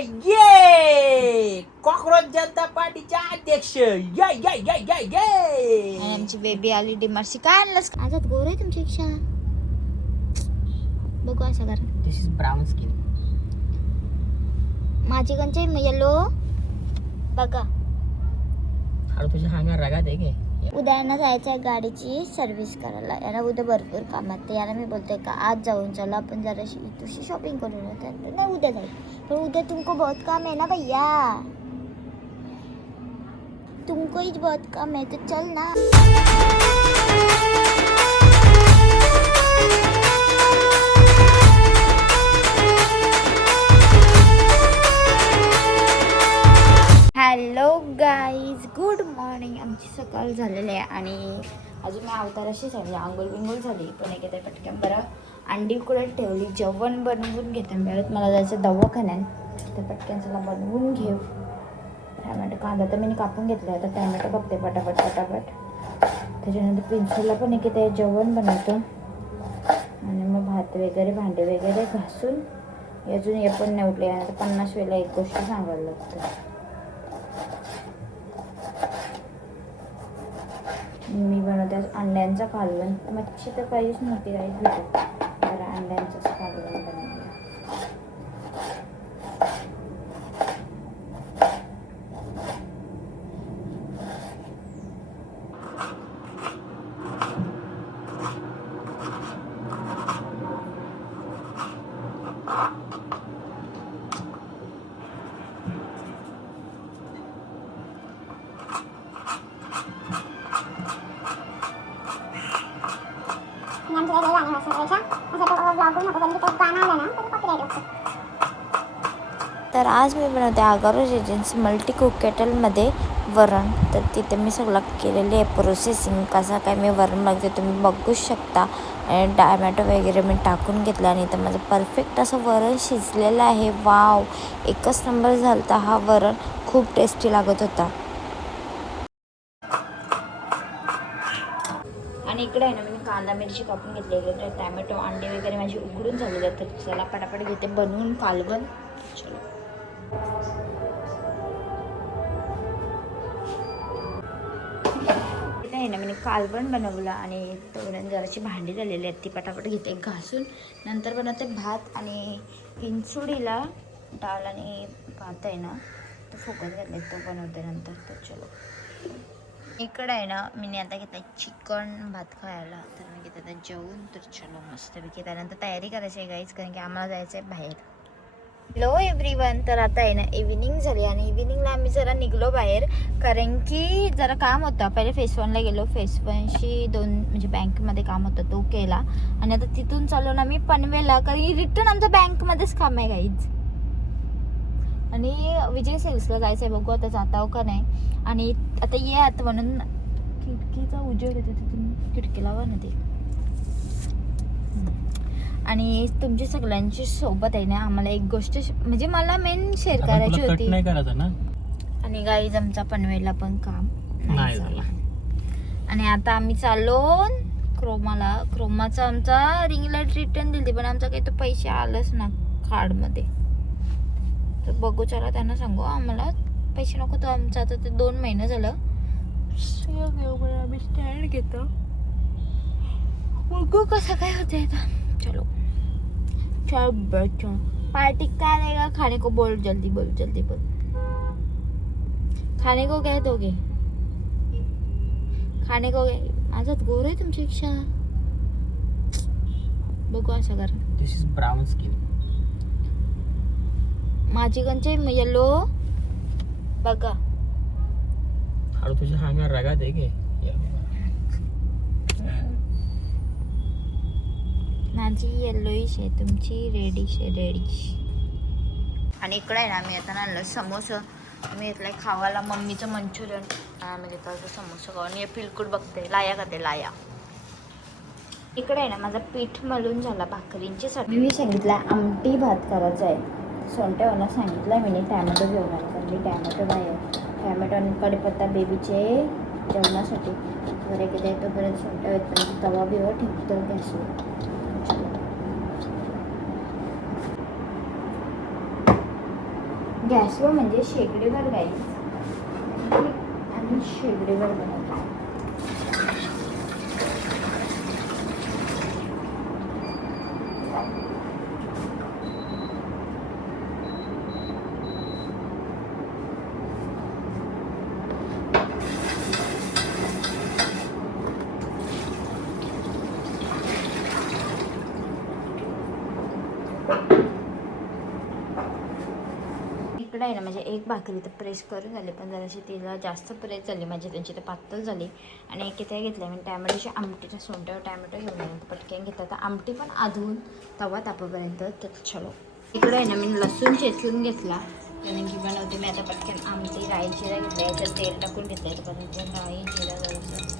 ये कॉक्रोच जनता पार्टीचे अध्यक्ष ये आणि आमची बेबी आली डिमार्टशी. काय आणलंस? आजात गोर आहे तुमची इच्छा. बघू असं कर. दिस इज ब्राऊन स्किन. माझी कंचे येलो बघा. अरे तुझ्या हांगा रगात आहे की. उद्या यांना जायचं आहे गाडीची सर्व्हिस करायला. याला उद्या भरपूर काम आहे. याला मी बोलते का आज जाऊन चला आपण जराशी तुझी शॉपिंग करून येतो. नाही उद्या जाईल पण उद्या तुमको बहुत काम है ना भैया. तुमको ही बहुत काम है तो चल ना. Hello guys, good morning. आमची सकाळ झालेली आहे आणि अजून मी अवताराशी झाली. आंघोळ बिंघोळ झाली पण एक येते पटकन बरं अंडी कुठे ठेवली. जेवण बनवून घेते मिळत. मला जायचं दवाखान्यात तर पटकन चला बनवून घेऊ. टॅमॅटो कांदा तर मी कापून घेतला. आता टॅमॅटो बघते पटापट. त्याच्यानंतर प्रिन्सला पण एक येते जेवण बनवतो आणि मग भात वगैरे भांडे वगैरे घासून. अजून हे पण नाही उठले आणि 50 वेळेला एक गोष्ट सांगायला लागतं. मी बनवते अंड्यांचा कालवण. मच्छी तर काहीच नव्हती काहीच भेटत. तर अंड्यांचंच कालवण बनवलं. तर आज मी बनवते आगारोज एजन्सी मल्टी कुक केटलमध्ये वरण. तर तिथे मी सगळं केलेली आहे प्रोसेसिंग. कसा काय मी वरण बघते तुम्ही बघू शकता. आणि टॅमॅटो वगैरे मी टाकून घेतला आणि तर माझं परफेक्ट असं वरण शिजलेलं आहे. वाव, एकच नंबर झाला होता हा वरण. खूप टेस्टी लागत होता. आणि इकडे आहे ना मी कांदा मिरची कापून घेतलेली. तर टॅमॅटो अंडे वगैरे माझी उकडून झालेले आहेत. तर चला पटापट घेते बनवून कालवण. चलो आहे ना मी कालवण बनवलं आणि तोरण जराची भांडी झालेली आहेत ती पटापट घेते घासून. नंतर बनवते भात आणि हिंचुडीला डाळ आणि भात आहे ना तो फुकट घातले तो बनवते नंतर. तर चलो इकडं आहे ना मी आता घेतला चिकन भात खायला. तर मी घेते आता जेवून. तर चलो मस्तपैकी त्यानंतर तयारी करायची आहे गाईच कारण की आम्हाला जायचं आहे बाहेर. Hello everyone. तर आता आहे ना इव्हिनिंग झाली आणि इव्हिनिंगला आम्ही जरा निघलो बाहेर कारण की जरा काम होतं. पहिले फेस 1ला गेलो. फेस 1शी 2 म्हणजे बँकमध्ये काम होतं तो केला आणि आता तिथून चाललो ना मी पनवेलला कारण रिटर्न आमचं बँकमध्येच काम आहे गाईज. आणि विजय सेल्सला जायचं आहे. बघू आता जाताव का नाही. आणि आता ये आता म्हणून खिडकीचा उजेड येतो तिथून खिडकी लावा ना ते. आणि तुमची सगळ्यांची सोबत आहे ना आम्हाला एक गोष्ट म्हणजे मला मेन शेअर करायची होती. नाही करायचं ना. आणि गाईज आमचा पनवेलला पण काम नाही झाला. आणि आता आम्ही चाललो क्रोमाचा आमचा रिंग लाईट रिटर्न दिली पण आमचा काही तो पैसे आलंच ना कार्डमध्ये. तर बघू चला त्यांना सांगू आम्हाला पैसे नको. तो आमचं आता ते 2 महिने झालं. आम्ही स्टँड घेतो. बघू कसं काय होतं आता. चलो चल बैठो. पार्टी क्या रहेगा? खाने को बोल जल्दी बोल. खाने को क्या दोगे? खाने को आजात गोर आहे तुमची इच्छा. बघू असं कर. दिस इज ब्राऊन स्किन. माझी कंचे येलो बघा. अरे तुझ्या हांगा रगात आहे की. माझी येल्लोइश आहे तुमची रेडिश. आणि इकडे आहे ना मी आता आणलं समोसा. मी घेतलाय खावाला मम्मीचं मंचुरियन. मी घेतला समोसा खावा आणि पिलकुट बघते लाया का ते लाया. इकडे आहे ना माझा पीठ मळून झाला भाकरींची साठी. मी सांगितलं आमटी भात करायचा आहे. सोंट्यावाला सांगितलं मी टॅमॅटो घेऊन आला कारण मी टॅमॅटो नाही. टॅमॅटो आणि कढीपत्ता बेबीचे जेवणासाठी बरे किती तोपर्यंत सोंट्या होत पण तवा बिवा ठेवतो गॅसवर. गॅसवर म्हणजे शेगडीवर गाईस आणि शेगडीवर बनवतो. इकडे आहे ना म्हणजे एक भाकरी तर प्रेस करून झाली, पण जराशी तिला जास्त प्रेस झाली माझी, त्यांची तर पातळ झाली. आणि एक इथे घेतलं मी टॅमॅटोची आमटीच्या सोंट्यावर टॅमॅटो घेऊन येऊन पटकन घेतला, तर आमटी पण आधून तवा तापापर्यंत तर छलो. इकडे आहे ना मी लसूण चेचून घेतला, कारण की बनवते मी आता पटकन आमटी. राई जिरा घेतला, याच्यात तेल टाकून घेतलं, याच्यापर्यंत राई जिरा जरासं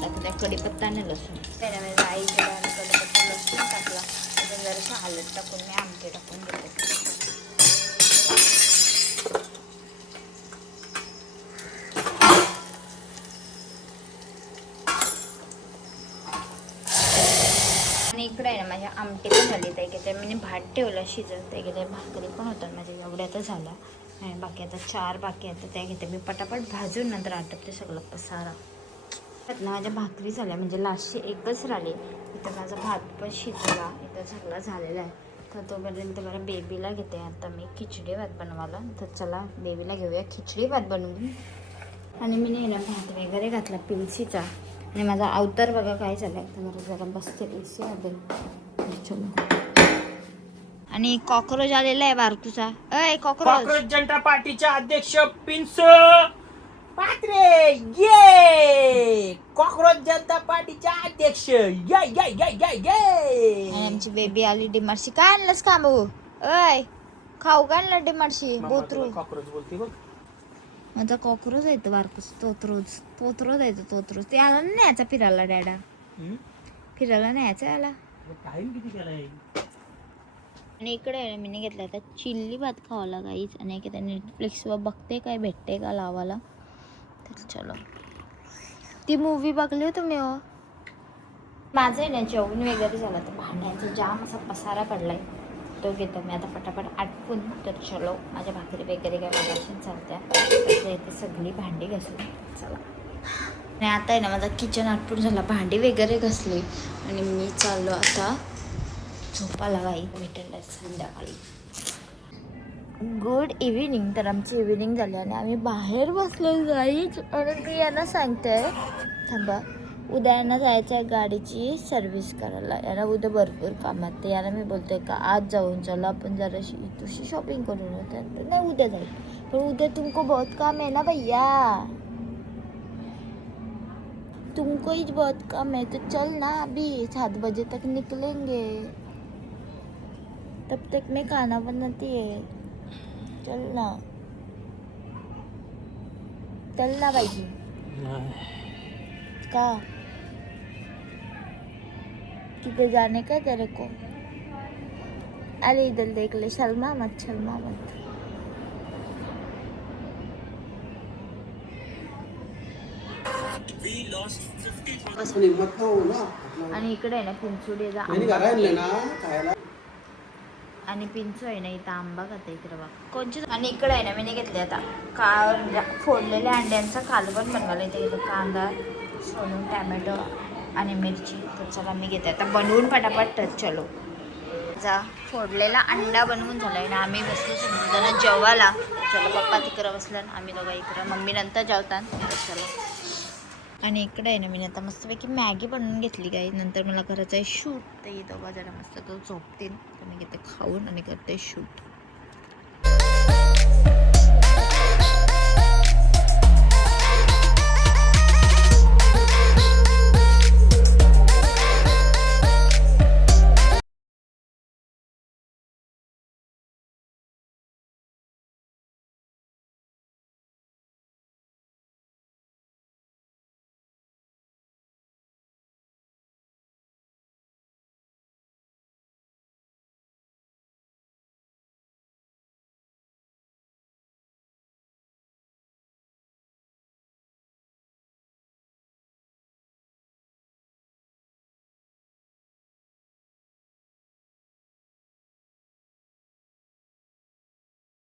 टाकला, कढीपत्ता आणि लसूण. त्याने राई जिरा आणि कढीपत्ता लसूण टाकला, त्याच्यात जरासं हळद टाकून मी आमटी टाकून घेते. आणि इकडे आहे ना माझ्या आमटी पण झाली, तर की मी भात ठेवला शिजत, ते की भाकरी पण होतात माझ्या एवढ्या तर झाल्या. आणि बाकी आता 4 बाकी आहेत, तर त्या घेते मी पटापट भाजून, नंतर आटपते सगळं पसारा. ना माझ्या भाकरी झाल्या, म्हणजे लास्टची एकच राहिली. इथं माझा भात पण शिजला, इथं सगळं झालेला आहे. तर तोपर्यंत मला बेबीला घेते आता मी खिचडी भात बनवायला. तर चला बेबीला घेऊया खिचडी भात बनवून. आणि मी नाही ना भात वगैरे घातला पिलसीचा, आणि माझा अवतार बघा काय झाला आहे. तर मला जरा बसते पिलसी मध्ये. चलो. आणि कॉक्रोच आलेला आहे बारतूचा. अय कॉक्रोच जनता पार्टीचे अध्यक्ष पिंस पात्रे ये कॉक्रोच जनता पार्टीचे अध्यक्ष या या या या आणि आमची बेबी आली डिमार्शी. काय आणलंस का भाऊ? अय खाऊ का आणलं डिमार्शी? बोतरू कॉक्रोच बोलते बघ. माझा कॉक्रोच आहे तो बारकूस. तोत्रोज आहे तो तोत्रोज. ते आला नाही याचा फिरायला डॅडा. फिरायला नाही याचा आला. टाइम किती केलाय? आणि इकडे आहे मी घेतला आता चिल्ली भात खावाला गाईच, आणि की नेटफ्लिक्सवर बघते काय भेटते का लावाला. तर चलो. ती मूवी बघली हो तुम्ही? हो माझं आहे ना जेवण वगैरे झालं, तर भांड्यांचा जाम असा पसारा पडलाय, तो घेतो मी आता पटापट आटपून. तर चलो माझ्या भाकरी वगैरे काय बघायची चालत्या, तसं येते सगळी भांडी घासून. चला. आणि आता आहे ना माझा किचन आटपून झाला, भांडी वगैरे घासली, आणि मी चाललो आता झोपायला. गाई भेटेल संध्याकाळी. Good evening. तर आमची इव्हिनिंग झाली आणि आम्ही बाहेर बसलो गाईच. आणि मी यांना सांगते थांबा, उद्या यांना जायचं आहे गाडीची सर्व्हिस करायला. यांना उद्या भरपूर कामात. तर यांना मी बोलते का आज जाऊन चला आपण जराशी तुझी शॉपिंग करून होते. नाही उद्या जाईल, पण उद्या तुमको बहुत काम है ना भैया, तुमको ही बहुत काम है. तो चल ना, अभी 7 बजे तक निकलेंगे, तब तक मैं खाना बनाती है. चल ना भाई. का किधर जाने का तेरे को? अरे इधर देख ले, शर्मा मत. आणि इकडे आहे ना पिंचुडीचा आणि पिंचू आहे ना इथं आंबा खाते इकडे बघ कोणची. आणि इकडे आहे ना मी घेतले आता फोडलेल्या अंड्यांचा कालवण बनवायला. इथे कांदा सोलून टॅमॅटो आणि मिरची. तर चला मी घेते आता बनवून पटापट. तर चलो. जा फोडलेला अंडा बनवून झाला आहे ना, आम्ही बसलो सगळं जेवायला. चलो पप्पा तिकडं बसलं, आम्ही दोघं इकडं, मम्मी नंतर जेवतात. चलो. आणि इकडे आहे ना मी आता मस्तपैकी मॅगी बनवून घेतली काही. नंतर मला करायचं आहे शूट. ते दोघं जरा मस्त तो झोपतील, तर मी घेते खाऊन आणि करते शूट.